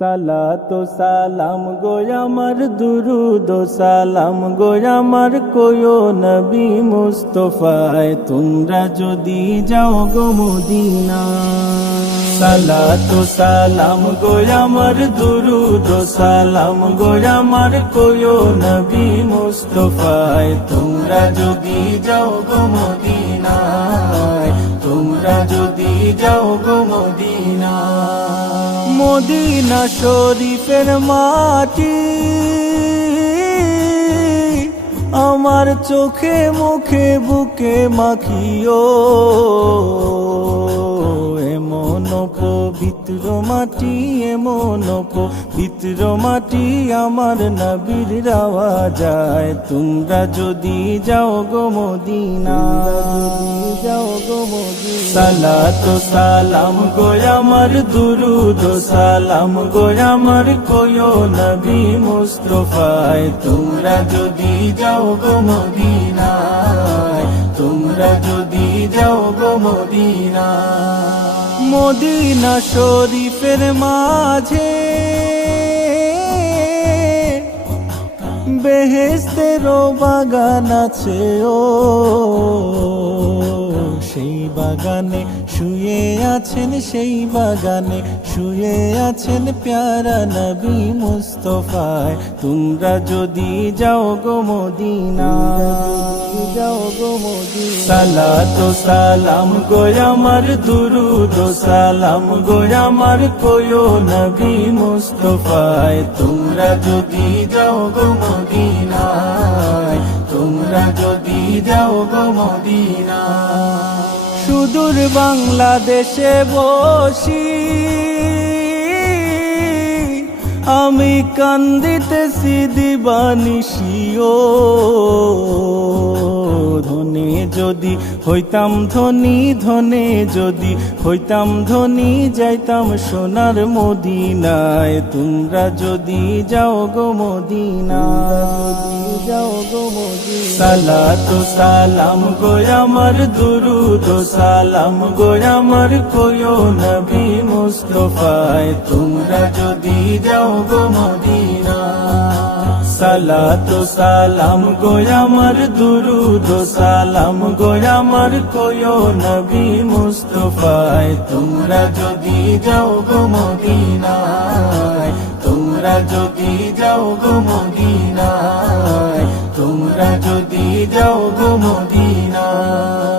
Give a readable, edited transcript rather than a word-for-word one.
সালাতু সালাম গো আমার দুরুদ ও সালাম গো আমার কোয়ো নবী মুস্তাফায় তোমরা যদি যাও গো মদিনা। সালাতু সালাম গো আমার দুরুদ ও সালাম গো আমার কোয়ো নবী মুস্তাফায় তোমরা যদি যাও গো মদিনায়, তোমরা যদি যাও গো মদিনা। মদিনা শরীফের মাটি আমার চোখে মুখে বুকে মাখিও, এমন পবিত্র মাটি, এমন পবিত্র মাটি আমার নবীর রাওয়া যায়। তোমরা যদি যাও গো মদিনা, যাও গো মদিনা। সালাতু সালাম গো আমার দুরুদ ও সালাম গো আমার কোয়ো নবী মুস্তাফায় তোমরা যদি যাও গো মদিনায়, তোমরা যদি যাও গো মদিনা। মদিনা শরীফের মাঝে বেহেশতেরও বাগান আছে ও, সেই বাগানে শুয়ে আছেন, সেই বাগানে শুয়ে আছেন প্যারা নবী মুস্তাফায় তোমরা যদি যাও গো মদিনা, যাও গো মদিনা। সালাতু সালাম গো আমার দুরুদ ও সালাম গো আমার কোয়ো নবী মুস্তাফায় তোমরা যদি যাও গো মদিনায়, তোমরা যদি যাও গো মদিনা। সুদূর বাংলাদেশে বসি আমি কান্দিতেছি দিবানিশিও, ধনে যদি হইতাম ধনী, ধনে যদি হইতাম ধনী যাইতাম সোনার মদিনায় তোমরা যদি যাও গো মদিনা, যাও গো মদিনা। সালাতু সালাম গো আমার দুরুদ ও সালাম গো আমার কোয়ো নবী মুস্তাফায় তোমরা যদি যাও গো মদিনা। সালাতু সালাম গো আমার দুরুদ ও সালাম গো আমার কোয়ো নবী মুস্তাফায় তোমরা যদি যাও গো মদিনায়, তোমরা যদি যাও গো মদিনায়, তোমরা যদি যাও গো মদিনায়।